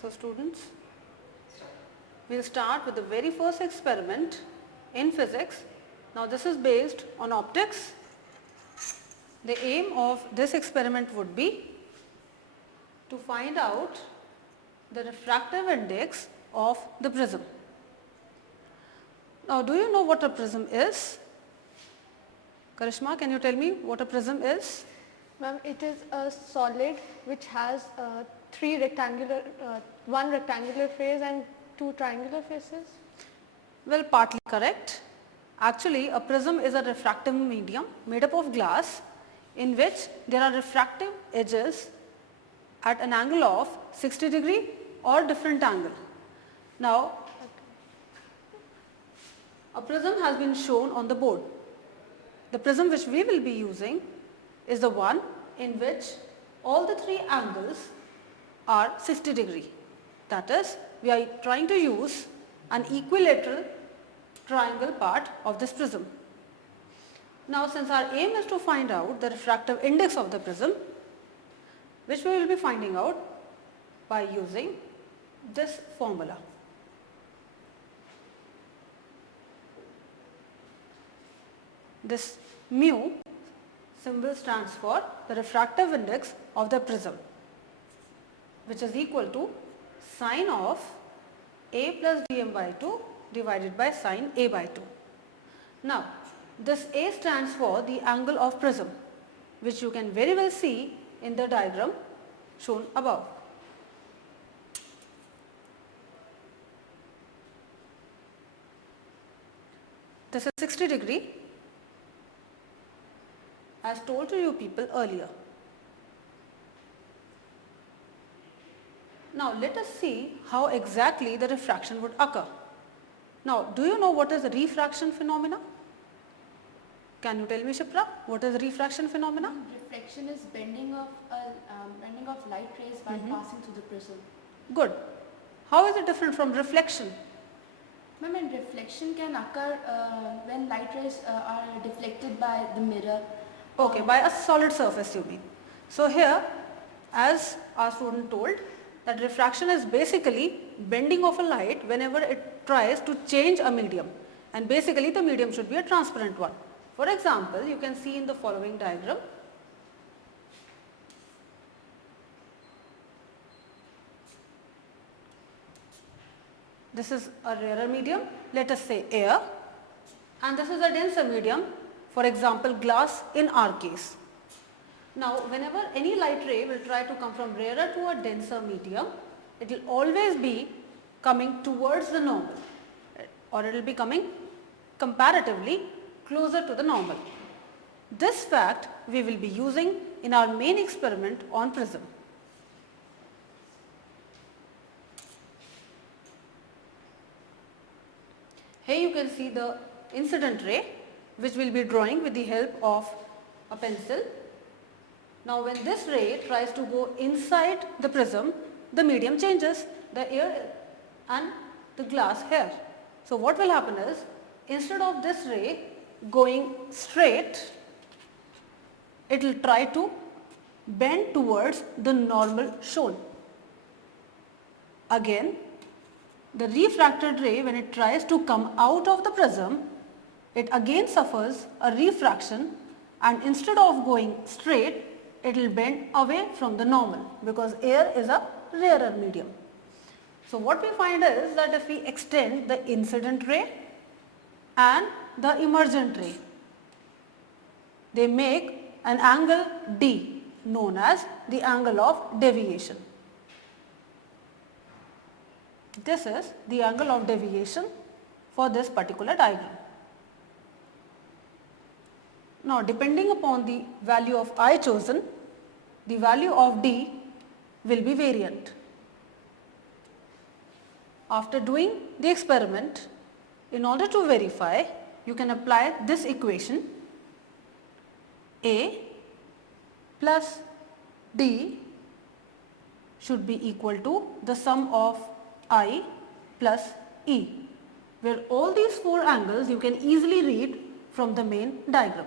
So students, we will start with the very first experiment in physics. Now this is based on optics. The aim of this experiment would be to find out the refractive index of the prism. Now do you know what a prism is? Karishma, can you tell me what a prism is? Ma'am, it is a solid which has one rectangular face and two triangular faces. Well, partly correct. Actually, a prism is a refractive medium made up of glass in which there are refractive edges at an angle of 60 degree or different angle. Now, a prism has been shown on the board. The prism which we will be using is the one in which all the three angles are 60 degree. That is, we are trying to use an equilateral triangle part of this prism. Now, since our aim is to find out the refractive index of the prism, which we will be finding out by using this formula. This mu symbol stands for the refractive index of the prism, which is equal to sine of a plus dm by 2 divided by sine a by 2. Now, this a stands for the angle of prism, which you can very well see in the diagram shown above. This is 60 degree, as told to you people earlier. Now let us see how exactly the refraction would occur. Now, do you know what is the refraction phenomena? Can you tell me, Shipra, what is refraction phenomena? Reflection is bending of light rays while passing through the prism. Good. How is it different from reflection? Ma'am, and reflection can occur when light rays are deflected by the mirror. Okay, by a solid surface you mean. So here, as our student told, that refraction is basically bending of a light whenever it tries to change a medium, and basically the medium should be a transparent one. For example, you can see in the following diagram. This is a rarer medium, let us say air, and this is a denser medium, for example glass in our case. Now, whenever any light ray will try to come from rarer to a denser medium, it will always be coming towards the normal, or it will be coming comparatively closer to the normal. This fact we will be using in our main experiment on prism. Here you can see the incident ray, which we will be drawing with the help of a pencil. Now when this ray tries to go inside the prism, the medium changes, the air and the glass here. So what will happen is, instead of this ray going straight, it will try to bend towards the normal shown. Again, the refracted ray, when it tries to come out of the prism, it again suffers a refraction, and instead of going straight, it will bend away from the normal, because air is a rarer medium. So what we find is that if we extend the incident ray and the emergent ray, they make an angle D, known as the angle of deviation. This is the angle of deviation for this particular diagram. Now, depending upon the value of I chosen, the value of D will be variant. After doing the experiment, in order to verify, you can apply this equation: A plus D should be equal to the sum of I plus E, where all these four angles you can easily read from the main diagram.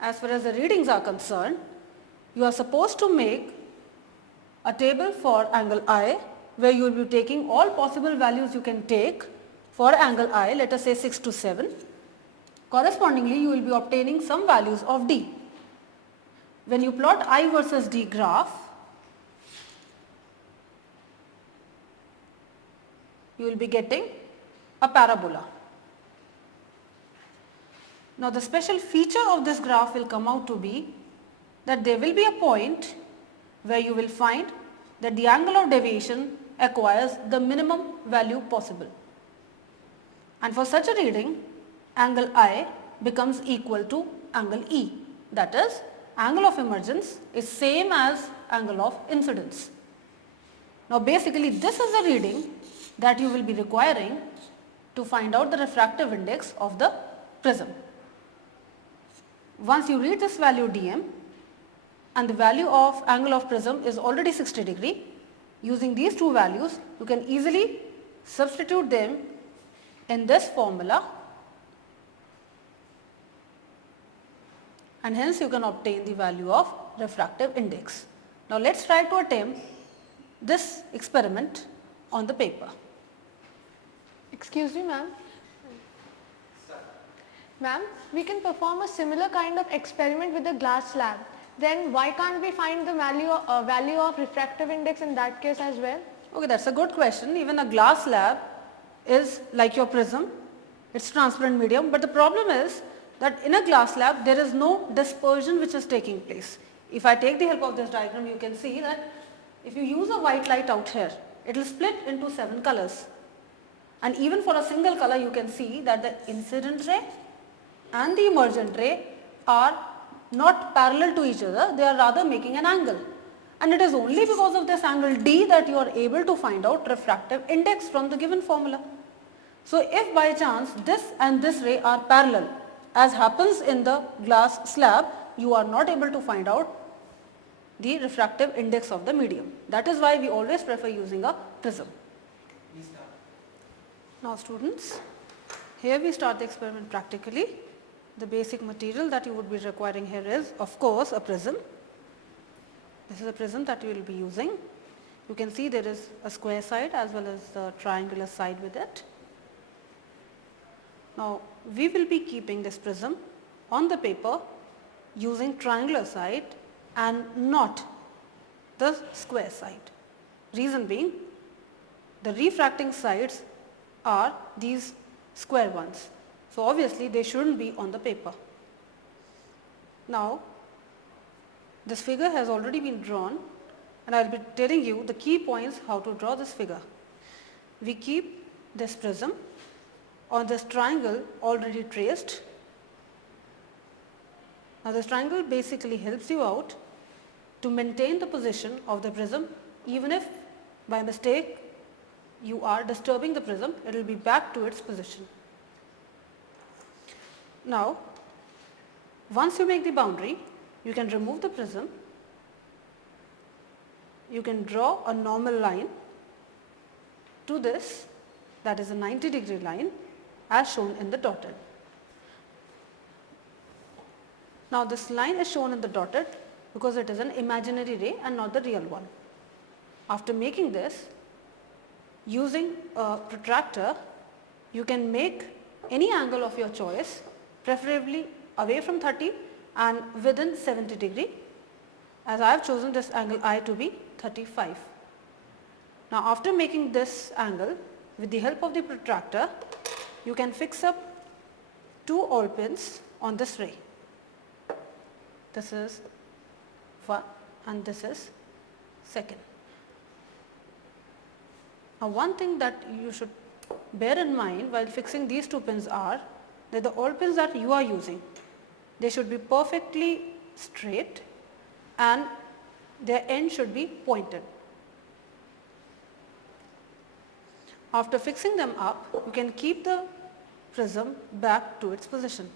As far as the readings are concerned, you are supposed to make a table for angle I, where you will be taking all possible values you can take for angle I, let us say 6 to 7. Correspondingly, you will be obtaining some values of D. When you plot I versus D graph, you will be getting a parabola. Now, the special feature of this graph will come out to be that there will be a point where you will find that the angle of deviation acquires the minimum value possible. And for such a reading, angle I becomes equal to angle E. That is, angle of emergence is same as angle of incidence. Now, basically this is the reading that you will be requiring to find out the refractive index of the prism. Once you read this value dm and the value of angle of prism is already 60 degree, using these two values you can easily substitute them in this formula, and hence you can obtain the value of refractive index. Now, let us try to attempt this experiment on the paper. Excuse me, ma'am. Ma'am, we can perform a similar kind of experiment with a glass slab. Then why can't we find the value of refractive index in that case as well? Okay, that's a good question. Even a glass slab is like your prism, it's transparent medium, but the problem is that in a glass slab there is no dispersion which is taking place. If I take the help of this diagram, you can see that if you use a white light out here, it will split into 7 colors, and even for a single color you can see that the incident ray and the emergent ray are not parallel to each other, they are rather making an angle, and it is only because of this angle D that you are able to find out refractive index from the given formula. So, if by chance this and this ray are parallel, as happens in the glass slab, you are not able to find out the refractive index of the medium. That is why we always prefer using a prism. Now students, here we start the experiment practically. The basic material that you would be requiring here is, of course, a prism. This is a prism that you will be using. You can see there is a square side as well as the triangular side with it. Now, we will be keeping this prism on the paper using triangular side and not the square side. Reason being, the refracting sides are these square ones. So, obviously, they shouldn't be on the paper. Now, this figure has already been drawn, and I will be telling you the key points how to draw this figure. We keep this prism on this triangle already traced. Now, this triangle basically helps you out to maintain the position of the prism, even if by mistake you are disturbing the prism, it will be back to its position. Now, once you make the boundary, you can remove the prism, you can draw a normal line to this, that is a 90-degree line as shown in the dotted. Now, this line is shown in the dotted because it is an imaginary ray and not the real one. After making this, using a protractor, you can make any angle of your choice, preferably away from 30 and within 70 degree, as I have chosen this angle I to be 35. Now, after making this angle with the help of the protractor, you can fix up 2 awl pins on this ray. This is one and this is second. Now, one thing that you should bear in mind while fixing these 2 pins are that the awl pins that you are using, they should be perfectly straight and their end should be pointed. After fixing them up, you can keep the prism back to its position.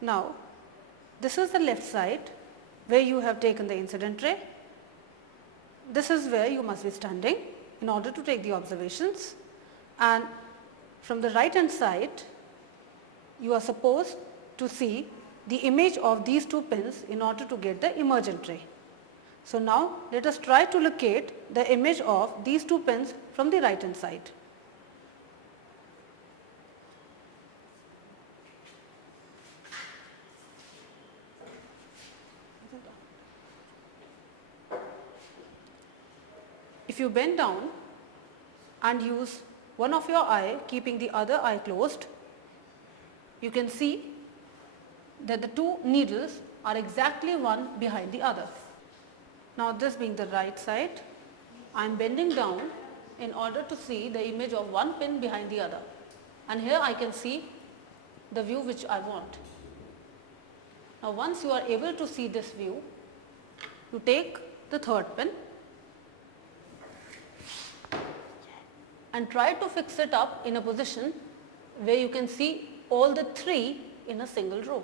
Now, this is the left side where you have taken the incident ray. This is where you must be standing in order to take the observations, and from the right hand side you are supposed to see the image of these two pins in order to get the emergent ray. So now let us try to locate the image of these two pins from the right hand side. If you bend down and use one of your eye keeping the other eye closed, you can see that the two needles are exactly one behind the other. Now this being the right side, I am bending down in order to see the image of one pin behind the other, and here I can see the view which I want. Now once you are able to see this view, you take the third pin and try to fix it up in a position where you can see all the three in a single row.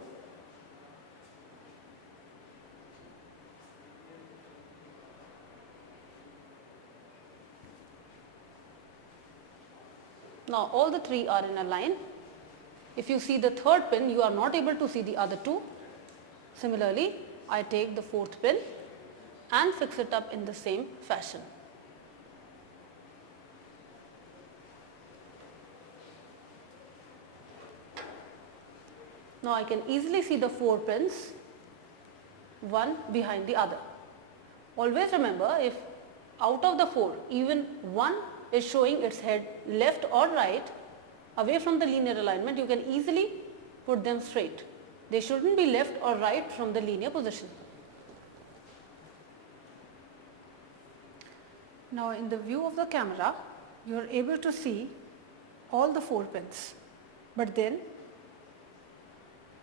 Now all the three are in a line. If you see the third pin, you are not able to see the other two. Similarly, I take the fourth pin and fix it up in the same fashion. Now I can easily see the four pins, one behind the other. Always remember, if out of the four, even one is showing its head left or right away from the linear alignment, you can easily put them straight. They shouldn't be left or right from the linear position. Now in the view of the camera, you are able to see all the four pins, but then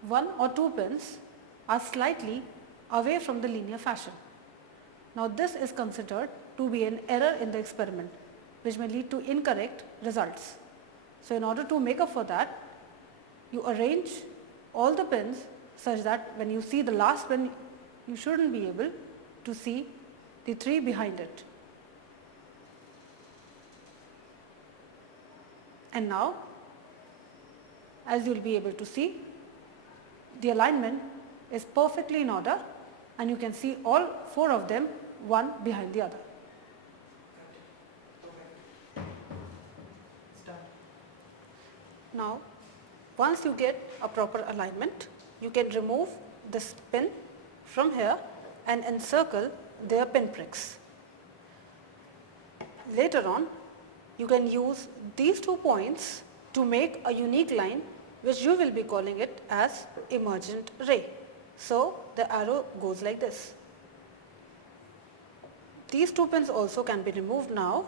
one or two pins are slightly away from the linear fashion. Now this is considered to be an error in the experiment, which may lead to incorrect results. So in order to make up for that, you arrange all the pins such that when you see the last pin, you shouldn't be able to see the three behind it. And now, as you will be able to see, the alignment is perfectly in order, and you can see all four of them one behind the other. Now once you get a proper alignment, you can remove this pin from here and encircle their pinpricks. Later on, you can use these 2 points to make a unique line, which you will be calling it as emergent ray. So the arrow goes like this. These 2 pins also can be removed now.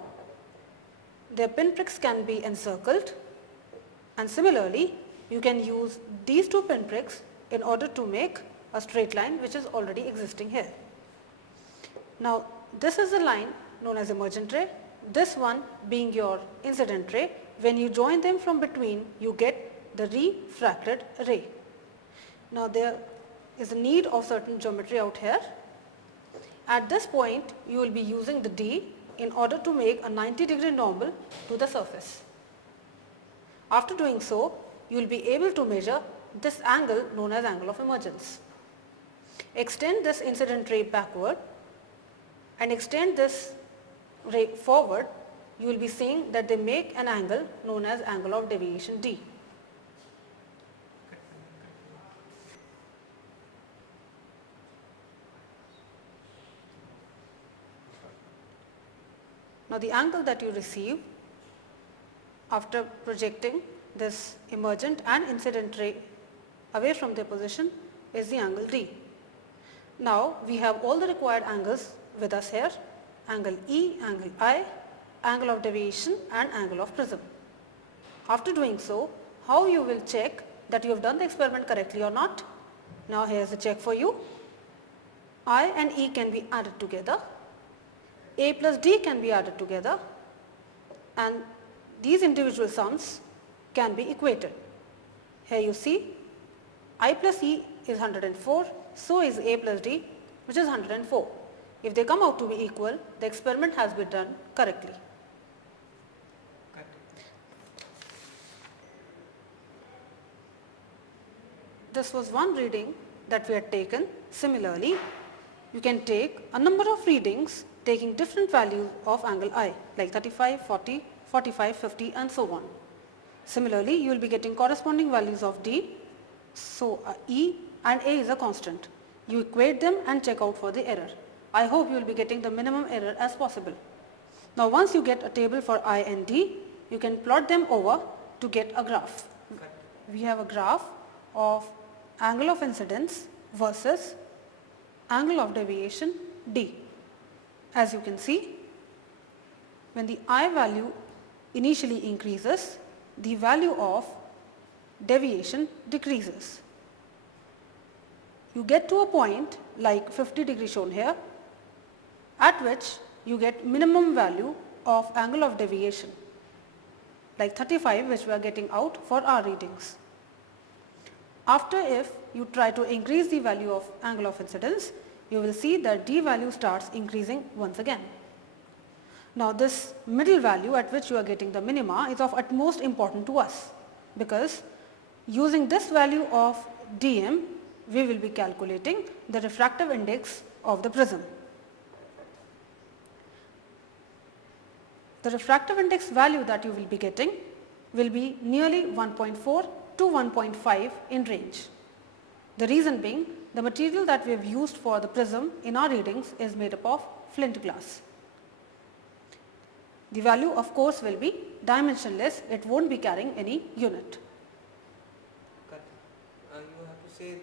Their pinpricks can be encircled, and similarly you can use these 2 pinpricks in order to make a straight line which is already existing here. Now this is a line known as emergent ray, this one being your incident ray. When you join them from between, you get the refracted ray. Now there is a need of certain geometry out here. At this point you will be using the D in order to make a 90-degree normal to the surface. After doing so, you will be able to measure this angle known as angle of emergence. Extend this incident ray backward and extend this ray forward, you will be seeing that they make an angle known as angle of deviation D. Now the angle that you receive after projecting this emergent and incident ray away from their position is the angle D. Now we have all the required angles with us here: angle E, angle I, angle of deviation and angle of prism. After doing so, how you will check that you have done the experiment correctly or not? Now here is a check for you. I and E can be added together, A plus D can be added together, and these individual sums can be equated. Here you see I plus E is 104, so is A plus D, which is 104. If they come out to be equal, the experiment has been done correctly. this was one reading that we had taken. Similarly, you can take a number of readings taking different values of angle I, like 35, 40, 45, 50 and so on. Similarly, you will be getting corresponding values of D. So E and A is a constant. You equate them and check out for the error. I hope you will be getting the minimum error as possible. Now once you get a table for I and D, you can plot them over to get a graph. We have a graph of angle of incidence versus angle of deviation D. As you can see, when the I value initially increases, the value of deviation decreases. You get to a point like 50 degree shown here, at which you get minimum value of angle of deviation, like 35, which we are getting out for our readings. After, if you try to increase the value of angle of incidence, you will see that D value starts increasing once again. Now this middle value at which you are getting the minima is of utmost importance to us, because using this value of dm, we will be calculating the refractive index of the prism. The refractive index value that you will be getting will be nearly 1.4 to 1.5 in range. The reason being, the material that we have used for the prism in our readings is made up of flint glass. The value of course will be dimensionless, it won't be carrying any unit. You have to say